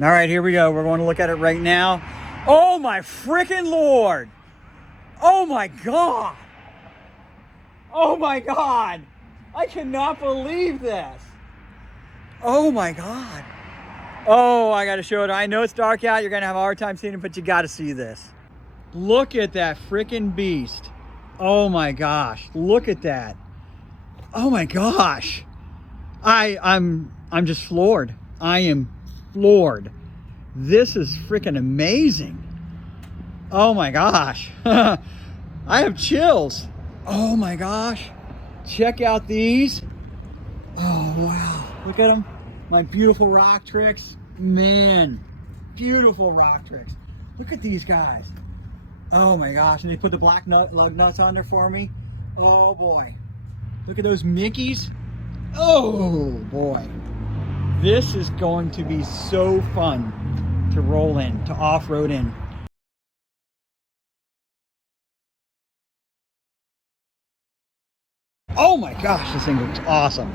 All right, here we go. We're going to look at it right now. Oh my freaking Lord. Oh my God. Oh my God. I cannot believe this. Oh my God. Oh, I got to show it. I know it's dark out. You're going to have a hard time seeing it, but you got to see this. Look at that freaking beast. Oh my gosh. Look at that. Oh my gosh. I'm just floored. I am floored. This is freaking amazing. Oh my gosh. I have chills. Oh my gosh. Check out these. Oh wow. Look at them. My beautiful Rocktrix. Man. Beautiful Rocktrix. Look at these guys. Oh my gosh. And they put the black lug nuts on there for me. Oh boy. Look at those Mickeys. Oh boy. This is going to be so fun to roll in, to off-road in. Oh my gosh, this thing looks awesome.